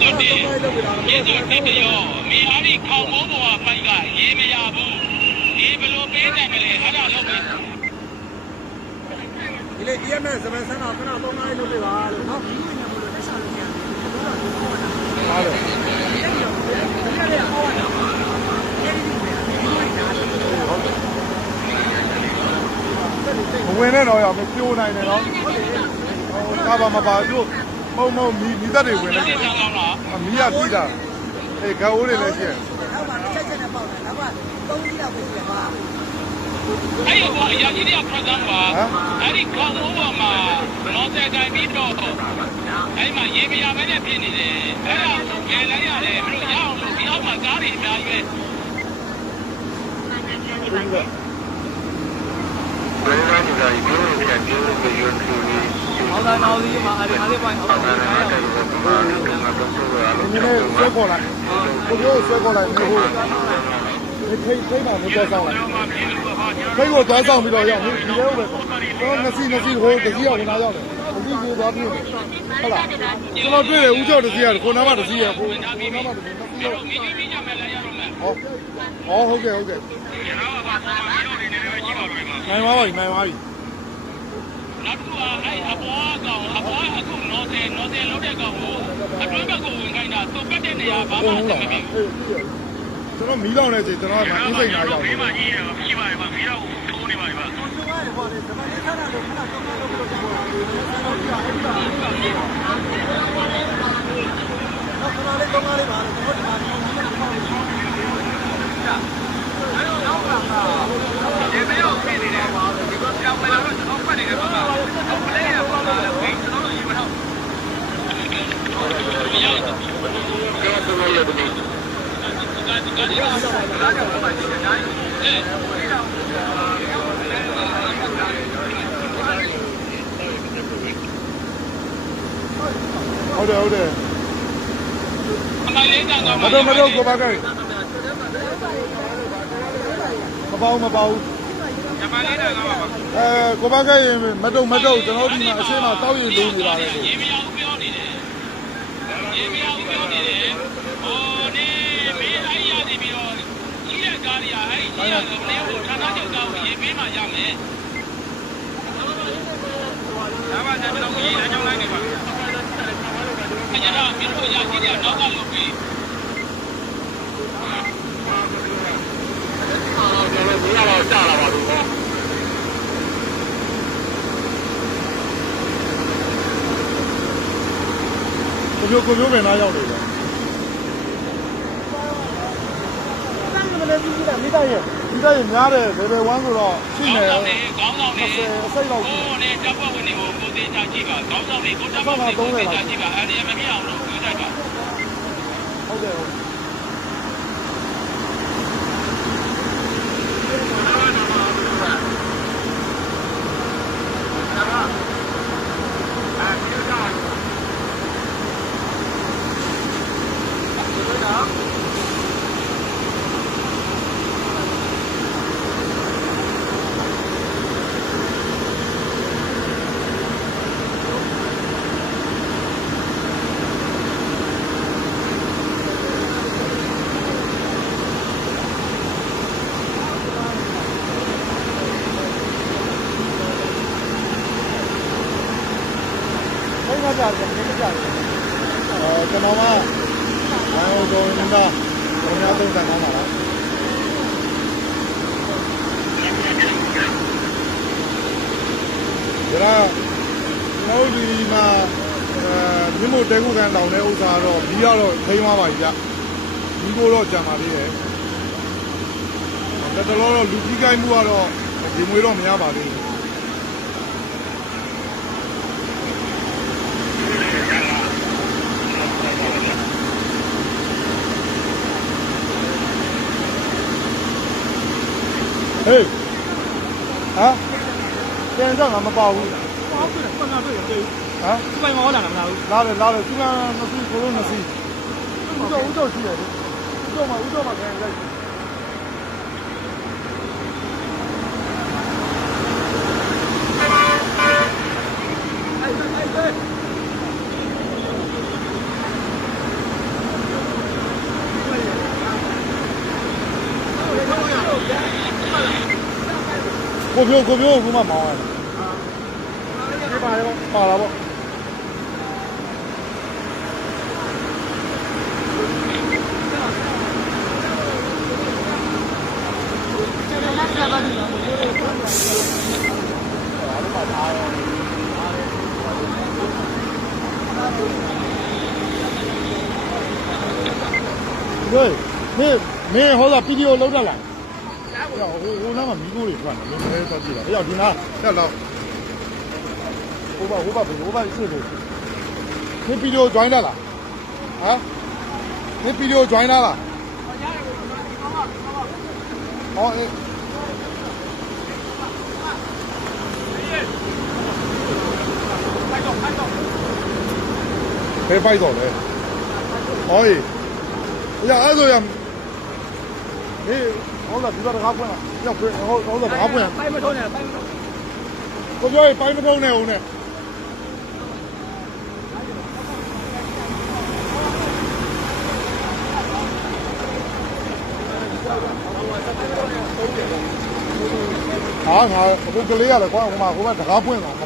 ကျေးဇူးတင်ကျေးဇူးတင်ပြောမိအားဒီခေါင်းမိုးဘဝပိုက်ကရေးမရဘူးဒီဘလို့ပေးနိုင်မလဲအဲ့ဒါလုပ်ပေးဒီလေ EMS ဇမန်ဆန်းတော့ခဏ3နာရီလုပ်ပြပါလို့နော်ဟုတ်တယ်မဝင်နဲ့တော့ရမပြိုးနိုင်နဲ့နော်ဟိုကာဘာမပါတို့ မုံမုံမီမီသက်တွေဝင်နေဒီကောင်းကောင်းလားအမီးရပြီးတာအေးဂအိုးတွေလည်းရှိတယ်နောက်ပါတစ်ချက်ချက်နဲ့ပေါက်တယ်နောက်က3ကြီးလောက်ပဲရှိတယ်ပါအဲ့ဒီကအရာကြီးတွေက program ပါအဲ့ဒီခေါင်းမိုးဘဝမှာတော့တဲ့တိုင်းပြီးတော့အဲ့မှာရေးမရဘဲနဲ့ဖြစ်နေတယ်အဲ့ဒါကိုငယ်လိုက်ရတယ်မလို့ရအောင်လို့ဒီအောက်မှာကားတွေအများကြီးပဲဟုတ်ကဲ့ဘယ်လိုလဲဒီလိုပြန်ပြောလို့ပြော အောင်သာနာဦးစီးမှာအဲဒီအဲဒီပိုင်းအောင်သာနာဦးစီးမှာဒီနေ့ဆွဲခေါ်လိုက်ကိုပြောဆွဲခေါ်လိုက်မျိုးဟုတ်ဒီထိတ်ထိတ်မှာမတက်ဆောင်လိုက်ကိုသွားဆောင်ပြီးတော့ရောက်ဒီထဲကိုပဲတော့နစီနစီဟိုတကြီးရောက်ဝင်လာရောက်တယ်တကြီးကိုသွားပြီးဟုတ်လားကျွန်တော်တွေ့တယ်ဦးကျော်တကြီးကကိုနာမတကြီးရကိုနာမတကြီးဟုတ်ဟုတ်ဟုတ်ကဲ့ဟုတ်ကဲ့နိုင်ပါပြီနိုင်ပါပြီ နောက်တစ်ခုကအဲ့အပေါ်ကောင်အပေါ်အခုနော်တယ်နော်တယ်လုံးတဲ့ကောင်ကိုအတွင်းဘက်ကိုဝင်ခိုင်းတာသူ့ပတ်တဲ့နေရာဘာမှဟုတ်မလားဖြစ်အေးဘူးကျွန်တော်မီးလောင်နေချိန်ကျွန်တော်ကအင်းစိတ်နာရောက်တယ်မကြီးတယ်ရှိပါရဲ့ပါမီးတော့ထိုးနေပါရဲ့ပါကျွန်တော်ကဟိုလေဇမန်လေးထားတာလို့ခဏ3နာရီလောက်လို့ပြောတာနော်ခဏလေး3နာရီပါလို့ကျွန်တော်ဒီမှာရေမရောက်ဖြစ်နေတယ် ဒီကပြောင်းလာတော့ကျွန်တော်ဖတ်နေတယ်ပါပလဲရပါလာတယ်ကျွန်တော်တို့ရေမရောက်ပြောလို့ရတယ်ဟုတ်တယ်ဟုတ်တယ်အမိုင်လေးကောင်ကောင်မတော့မတော့ကိုပါခဲ့မပေါမပေါ ညမလေးကောင်ကောင်ပါအဲကိုပါခဲ့ရင်မတော့မတော့ကျွန်တော်ဒီမှာအရှင်းမှာတောက်ရည်လေးနေပါလေရေမရောက်ပြောနေတယ်ရေမရောက်ပြောနေတယ်ဟိုနေမင်းအဲ့ရနေပြီးတော့ကြီးရကားတွေကအဲ့ကြီးရကနေဟိုဌာနချုပ်ကောင်းရေပေးမှရမယ်ဒါမှကျွန်တော်ကြီးအကြောင်းလိုက်နေပါအဲ့ဒါမင်းတို့ရကြီးတဲ့နောက်ကလုပ်ပြီး ကျွန်တော်ဒီကတော့ကြာလာပါဘူးကိုမျိုးကိုမျိုးပဲနားရောက်နေတယ်တန်းမလေးကြီးတာမိသားရဲ့ဒီတိုင်းများတယ် level 1ဆိုတော့ရှိနေကောတယ်င်းဆောင်နေကောင်းဆောင်နေအစိတ်လောက်ရှိဟိုနေတပ်ဖွဲ့ဝင်တွေကိုကိုသေးချာကြည့်ပါကောင်းဆောင်နေကိုတပ်ဖွဲ့ဝင်ကိုသေးချာကြည့်ပါအဲ့ဒီမပြအောင်လို့ပြောကြပါဟုတ်တယ်ဟုတ် ဘယ်မှာကြာတယ်ဘယ်မှာကြာတယ်အဲကျွန်တော်ကဝိုင်းအောင်တော်နေတာဘယ်များသုံးသပ်ကောင်းပါလားဒါကကျွန်တော်ဒီမှာအဲမြင့်မို့တဲခုကန်တောင်တဲ့ဥစ္စာတော့ပြီးတော့ထိန်းသွားပါပြီဗျဒီကိုတော့ကြံပါသေးတယ်ဒါတလို့တော့လူကြီးကိုင်းမှုကတော့ဒီမွေတော့မရပါသေးဘူး ဟေးဟမ်ပြန်တော့ငါမပေါဘူးပေါဘူးကွန်နာတွေ့ရတွေ့ဟမ်စပိုင်မောလာလားမလားဘူးလားလေလားလေသူကမစီကိုလို့မစီဥတော်ဥတော်ရှိရတယ်ဥတော်မှာဥတော်မှာခံရလိုက် 过票过票不嘛忙哎。你买了不？买了不？对，没没好了，必须要留下来。哎要我我那个迷糊里转的没可以到地要紧张要了五百五百五百四十你比我转移到啊你比我转哪好好哎快走快走可以发走可以要挨着要没 ဟောလာဒီဘက်ကပွင့်လာရောက်ပွင့်ဟောဟောလာဘာပွင့်ပိုက်မထုံးနဲ့ပိုက်မထုံးကိုပြောရင်ပိုင်းမထုံးနဲ့ဦးနဲ့ဟာငါအခုကလေးရတယ်ကွာဟိုမှာဟိုဘက်တကားပွင့်တော့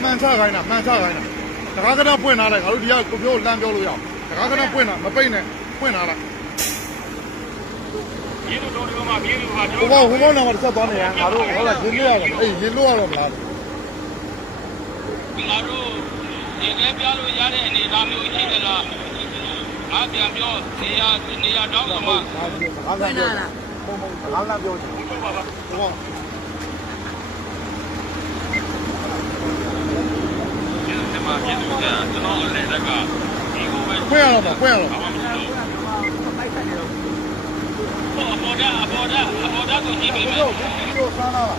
မပွင့်ဟာရောက်တားလေးရမောင်းကြည့်တကားပွင့်ကိုပြောမလို့နဲ့ကိုပြောမလို့နဲ့တကားပွင့်ဒီကောင်လက်ချလေမှန်ချခိုင်းတာမှန်ချခိုင်းတာတကားကနပွင့်လာတယ်ငါတို့ဒီကကိုပြောလမ်းပြောလို့ရအောင်တကားကနပွင့်တာမပိတ်နဲ့ပွင့်လာလိုက်ရင်းတို့တို့ဒီမှာပြေးလို့ပါဟိုကောင်ဟိုကောင်နာမတစ်ချက်သွားနေရငါတို့ဟုတ်လားရင်းလို့ရတယ်အေးရင်းလို့ရတော့မလားငါတို့ဒီကဲပြလို့ရတဲ့အနေအထားမျိုးရှိသလားငါပြန်ပြောနေရာနေရာတောင်းတော့မှဒါဒီတကားကနပြောပုံပုံတကားကနပြောချင်ဟိုကောင်ဒီမှာပြည်သူကကျွန်တော်လည်းတက်ကဒီကိုပဲပွင့်ရတော့မှာပွင့်ရတော့ဘာ မှမလုပ်ဘူးဘောဒါဘောဒါဘောဒါကိုကြည့်ပေးမယ်တို့ဒီလိုဆန်းလာလား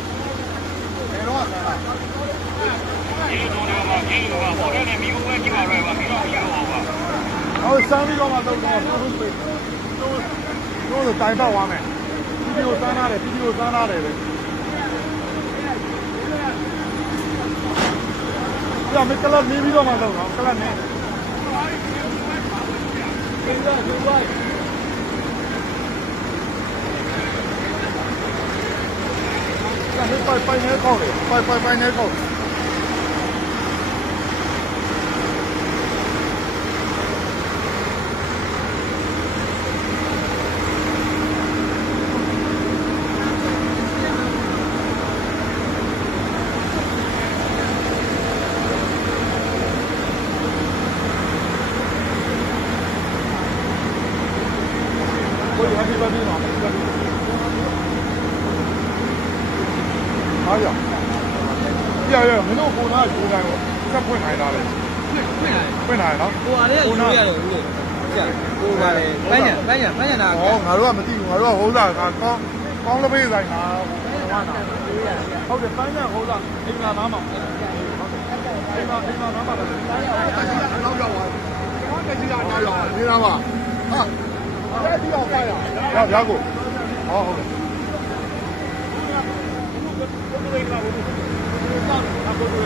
ဘယ်တော့ဆန်းလာရင်းတို့တို့မှာပြေးလို့ပါဘောဒါနဲ့မြို့ပဲကြည့်ပါတော့ပါပြီးတော့ရောပါပါဟောဆန်းပြီးတော့မှတော့တော့တို့တို့တို့တို့တိုင်ပေါက်သွားမယ်ဗီဒီယိုဆန်း လာတယ်ဗီဒီယိုဆန်းလာတယ်လေပြမကလ ဖွင့်လာတယ်ဖွင့်နိုင်နော်ဟိုအားလေးကယူရတယ်ဦးလေကြာဟိုပါလေပန်းညာပန်းညာပန်းညာနာဩငါတို့ကမသိဘူးငါတို့ကဟိုးစားကကောင်းကောင်းလပေးဆိုင်တာဟုတ်တယ်ပန်းညာဟိုးစားအိမ်သာနားမှာအိမ်သာအိမ်သာနားမှာလည်းနောက်ရောက်သွားတယ်တကြီးကနောက်ရောက်နေလားပါဟာအဲ့ဒီအောင်ပါရရရကိုဟောဟုတ်တယ်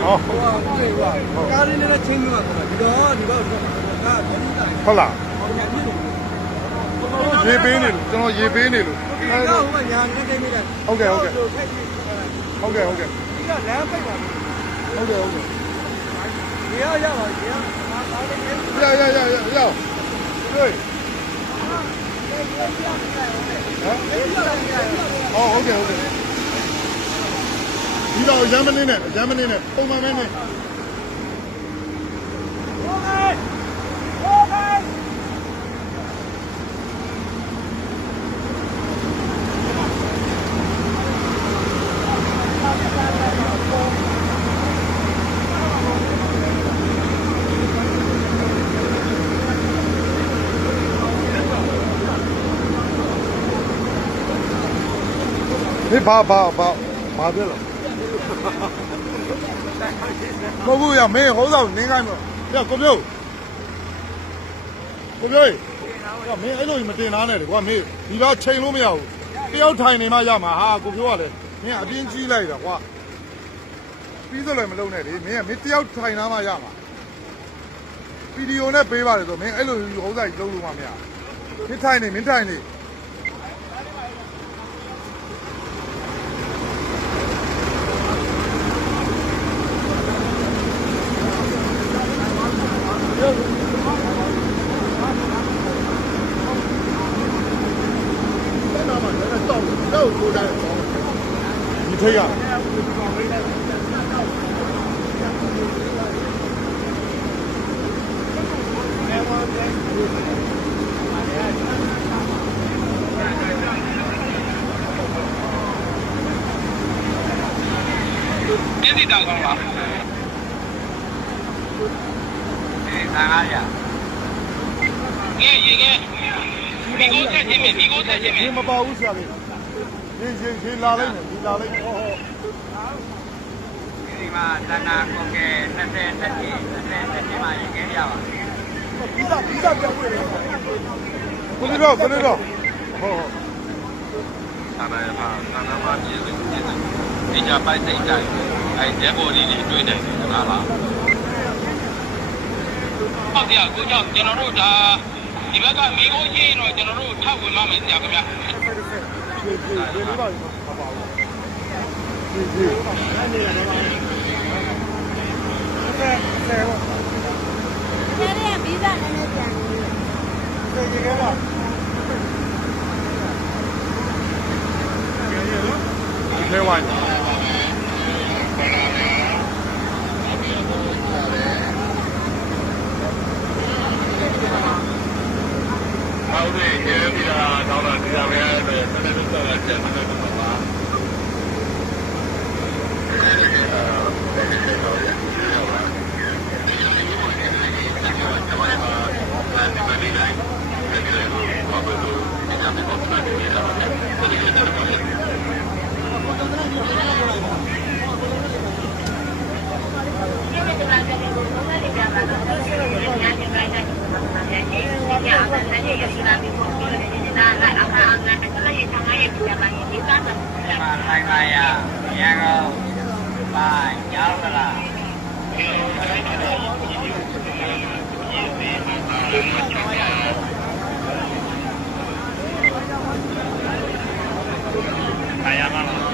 ဟောကားလေးနဲ့ချင်းပြီးမှဆိုတာဒီတော့ဒီတော့ကားပြန်လာဟုတ်လားညာပြည့်လို့ရေပေးနေလို့ကျွန်တော်ရေပေးနေလို့ဒီကဟိုကညာနဲ့ကိနေတယ်ဟုတ်ကဲ့ဟုတ်ကဲ့လို့ဖက်ကြည့်ဟုတ်ကဲ့ဟုတ်ကဲ့ဒီကလမ်းပိတ်ပါဟုတ်ကဲ့ဟုတ်ကဲ့ဒီရရပါဒီကကားလေးနဲ့ရရရရရတွေ့ဟမ်ဟောဟုတ်ကဲ့ဟုတ်ကဲ့ ဒီတော့ရမ်းမနေနဲ့ရမ်းမနေနဲ့ပုံမှန်ပဲနဲ့ဒီဘာဘာဘာဘာပြောလဲ မဟုတ်ဘူးရမင်းဟောဆောင်နင်းခိုင်းမလို့ရကိုပြုတ်ကိုပြုတ်ရမင်းအဲ့လိုမတင်သားနဲ့ကွာမင်းဒီတော့ချိန်လို့မရဘူးတယောက်ထိုင်နေမှရမှာဟာကိုပြုတ်ကလည်းမင်းအပြင်းကြီးလိုက်တာကွာပြီးစလည်းမလုံးနဲ့လေမင်းကမင်းတယောက်ထိုင်သားမှရမှာဗီဒီယိုနဲ့ပေးပါတယ်ဆိုမင်းအဲ့လိုဟိုးစားကြီးလုံးလို့မှမရမင်းထိုင်နေမင်းထိုင်နေ ဒီ ထိတ်ရပြည့်စည်တောင်းကောင်းပါအဲ900ရငဲရေငဲဒီကိုဆက်ချင်းမြဒီကိုဆက်ချင်းမြဒီမပါဘူးဆရာလေး ရေရေရေလာလိုက်မယ်ဒီလာလိုက်ဟောဟောဒီမှာတဏ္ဍာကိုကဲ20 20 20 20မှာရင်ခဲ့ရပါဒီစားဒီစားပြောင်းဝင်တယ်ကိုလေးတော့ကိုလေးတော့ဟောဆန္ဒရပါဆန္ဒပါပြည့်စုံပြည့်စုံဒီကြပိုက်စိတ်တိုင်းအဲဓာတ်ပေါ်လေးတွေတွေ့နိုင်တယ်လားလားဟုတ်ပြကိုကြောင့်ကျွန်တော်တို့ဒါဒီဘက်ကမိကိုရှိရင်တော့ကျွန်တော်တို့ထောက်ဝင်မှမယ်ဆရာခင်ဗျာ ရေရေရေလေးပါမပါဘူးရေရေအဲ့နေရတယ်ပါဆယ်ဆယ်ဟောကျန်တဲ့ဗီဇာနည်းနည်းပြန်နေတယ်ဆယ်ရေကပါဒီထဲဝိုင်း ဟုတ်တယ်ကျေးဇူးပါတော့တော့ဒီကပဲအဲ့ဒါ ဆက်လက်ဆက်လက် ကျန်နေတယ်ပါဒီမှာနိုင်ပါရရန်ကုန်ပါရောက်လာဆရာမလား